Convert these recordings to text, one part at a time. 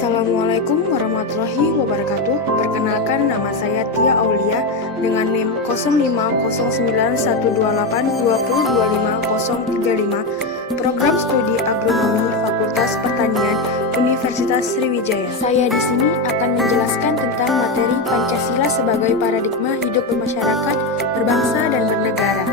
Assalamualaikum warahmatullahi wabarakatuh. Perkenalkan, nama saya Tia Aulia dengan NIM 05091820250035, Program Studi Agronomi Fakultas Pertanian Universitas Sriwijaya. Saya di sini akan menjelaskan tentang materi Pancasila sebagai paradigma hidup bermasyarakat, berbangsa dan bernegara.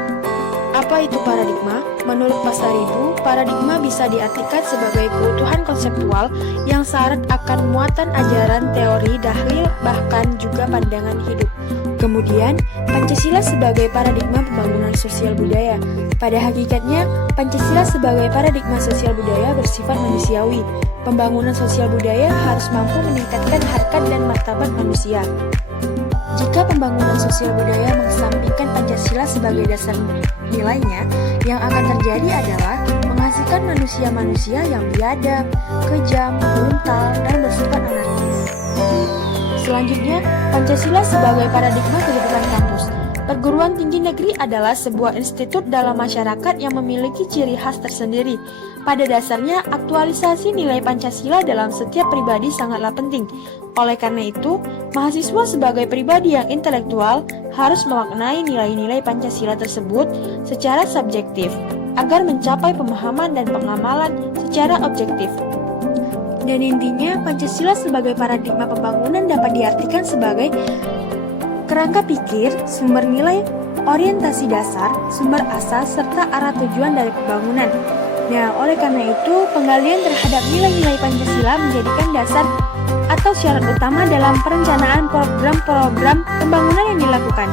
Apa itu paradigma? Menurut Pasaribu, paradigma bisa diartikan sebagai keutuhan konseptual yang syarat akan muatan ajaran, teori, dalil, bahkan juga pandangan hidup. Kemudian, Pancasila sebagai paradigma pembangunan sosial budaya. Pada hakikatnya, Pancasila sebagai paradigma sosial budaya bersifat manusiawi. Pembangunan sosial budaya harus mampu meningkatkan harkat dan martabat manusia. Jika pembangunan sosial budaya mengesampingkan Pancasila sebagai dasar nilainya, yang akan terjadi adalah menghasilkan manusia-manusia yang biadab, kejam, brutal, dan bersifat anarkis. Selanjutnya, Pancasila sebagai paradigma kehidupan kampus. Perguruan tinggi negeri adalah sebuah institut dalam masyarakat yang memiliki ciri khas tersendiri. Pada dasarnya, aktualisasi nilai Pancasila dalam setiap pribadi sangatlah penting. Oleh karena itu, mahasiswa sebagai pribadi yang intelektual harus memaknai nilai-nilai Pancasila tersebut secara subjektif, agar mencapai pemahaman dan pengamalan secara objektif. Dan intinya, Pancasila sebagai paradigma pembangunan dapat diartikan sebagai kerangka pikir, sumber nilai, orientasi dasar, sumber asas, serta arah tujuan dari pembangunan. Nah, oleh karena itu, penggalian terhadap nilai-nilai Pancasila menjadikan dasar atau syarat utama dalam perencanaan program-program pembangunan yang dilakukan.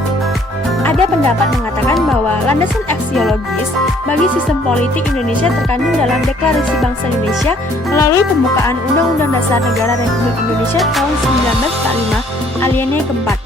Ada pendapat mengatakan bahwa landasan aksiologis bagi sistem politik Indonesia terkandung dalam Deklarasi Bangsa Indonesia melalui pembukaan Undang-Undang Dasar Negara Republik Indonesia tahun 1945 alinea keempat.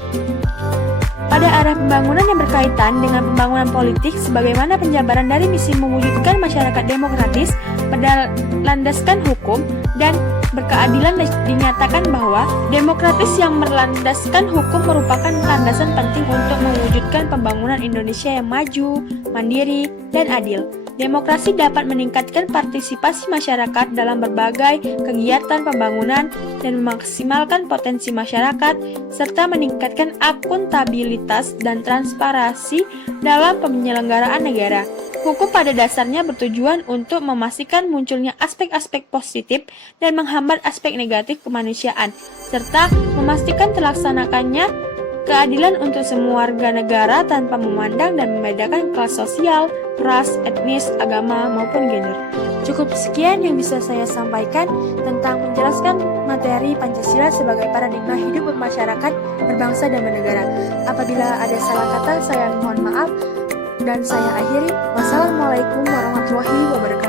Pada arah pembangunan yang berkaitan dengan pembangunan politik sebagaimana penjabaran dari misi mewujudkan masyarakat demokratis, berlandaskan hukum, dan berkeadilan, dinyatakan bahwa demokratis yang berlandaskan hukum merupakan landasan penting untuk mewujudkan pembangunan Indonesia yang maju, mandiri, dan adil. Demokrasi dapat meningkatkan partisipasi masyarakat dalam berbagai kegiatan pembangunan dan memaksimalkan potensi masyarakat, serta meningkatkan akuntabilitas dan transparansi dalam penyelenggaraan negara. Hukum pada dasarnya bertujuan untuk memastikan munculnya aspek-aspek positif dan menghambat aspek negatif kemanusiaan, serta memastikan terlaksanakannya keadilan untuk semua warga negara tanpa memandang dan membedakan kelas sosial, ras, etnis, agama, maupun gender. Cukup sekian yang bisa saya sampaikan tentang menjelaskan materi Pancasila sebagai paradigma hidup bermasyarakat, berbangsa, dan bernegara. Apabila ada salah kata, saya mohon maaf. Dan saya akhiri. Wassalamualaikum warahmatullahi wabarakatuh.